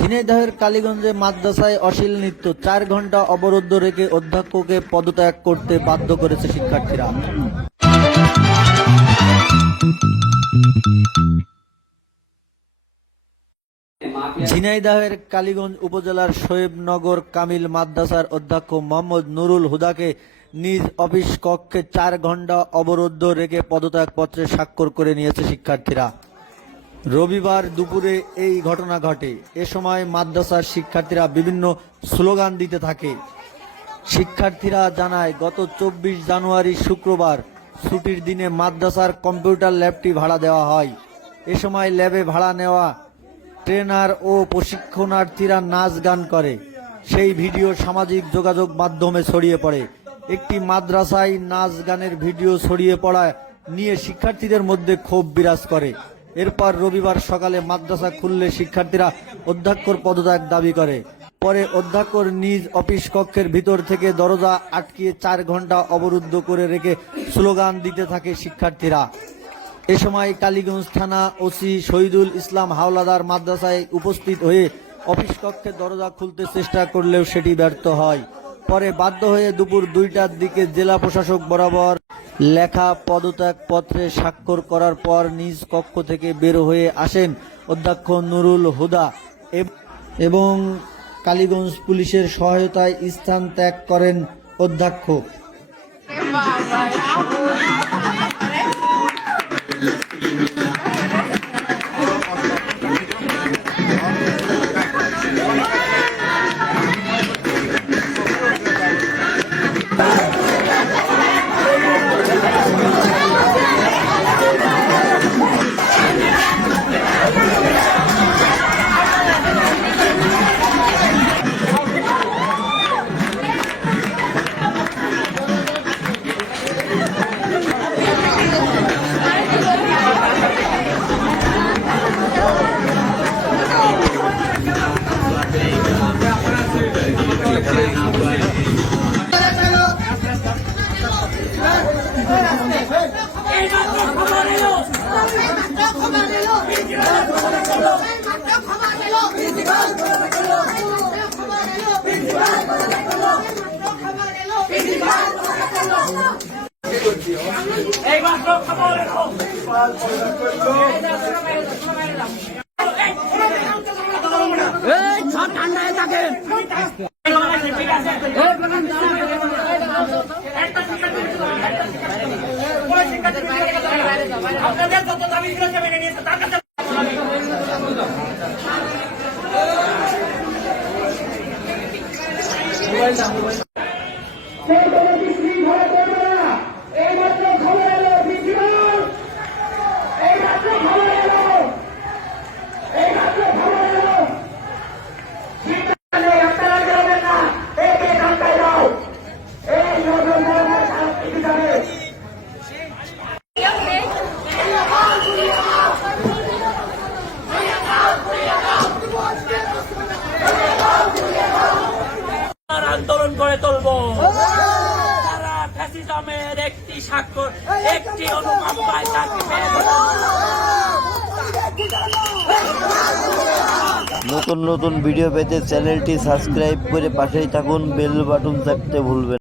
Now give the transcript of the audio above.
ঝিনাইদহের কালীগঞ্জে মাদ্রাসায় অশ্লীল নৃত্য চার ঘণ্টা অবরুদ্ধ রেখে অধ্যক্ষকে পদত্যাগ করতে বাধ্য করেছে শিক্ষার্থীরা। ঝিনাইদহের কালীগঞ্জ উপজেলার শোয়েবনগর কামিল মাদ্রাসার অধ্যক্ষ মোহাম্মদ নুরুল হুদাকে নিজ অফিস কক্ষে চার ঘণ্টা অবরুদ্ধ রেখে পদত্যাগ পত্রে স্বাক্ষর করে নিয়েছে শিক্ষার্থীরা। রবিবার দুপুরে এই ঘটনা ঘটে। এ সময় মাদ্রাসার শিক্ষার্থীরা বিভিন্ন স্লোগান দিতে থাকে। শিক্ষার্থীরা জানায়, গত চব্বিশ জানুয়ারি শুক্রবার ছুটির দিনে মাদ্রাসার কম্পিউটার ল্যাবটি ভাড়া দেওয়া হয়। এ সময় ল্যাবে ভাড়া নেওয়া ট্রেনার ও প্রশিক্ষণার্থীরা নাচ গান করে। সেই ভিডিও সামাজিক যোগাযোগ মাধ্যমে ছড়িয়ে পড়ে। একটি মাদ্রাসায় নাচ গানের ভিডিও ছড়িয়ে পড়া নিয়ে শিক্ষার্থীদের মধ্যে ক্ষোভ বিরাজ করে। এরপর রবিবার সকালে মাদ্রাসা খুললে শিক্ষার্থীরা অধ্যক্ষর পদত্যাগ দাবি করে। পরে অধ্যক্ষর নিজ অফিস কক্ষের ভিতর থেকে দরজা আটকিয়ে চার ঘণ্টা অবরুদ্ধ করে রেখে স্লোগান দিতে থাকে শিক্ষার্থীরা। এ সময় কালীগঞ্জ থানা ওসি শহীদুল ইসলাম হাওলাদার মাদ্রাসায় উপস্থিত হয়ে অফিস কক্ষে দরজা খুলতে চেষ্টা করলেও সেটি ব্যর্থ হয়। পরে বাধ্য হয়ে দুপুর দুইটার দিকে জেলা প্রশাসক বরাবর লেখা পদত্যাগ পত্রে স্বাক্ষর করার পর নিজ কক্ষ থেকে বের হয়ে আসেন অধ্যক্ষ নুরুল হুদা এবং কালীগঞ্জ পুলিশের সহায়তায় স্থান ত্যাগ করেন অধ্যক্ষ। ঠান্ডায় থাকেন আপনাদের যত দাবি ছিল সে মেনে নিয়েছে তার কাছে 你想 করে তুলবো একটি স্বাক্ষর, একটি অনুকম্পায় থাকবে নতুন নতুন ভিডিও পেতে চ্যানেলটি সাবস্ক্রাইব করে পাশেই থাকুন, বেল বাটন চাপতে ভুলবেন।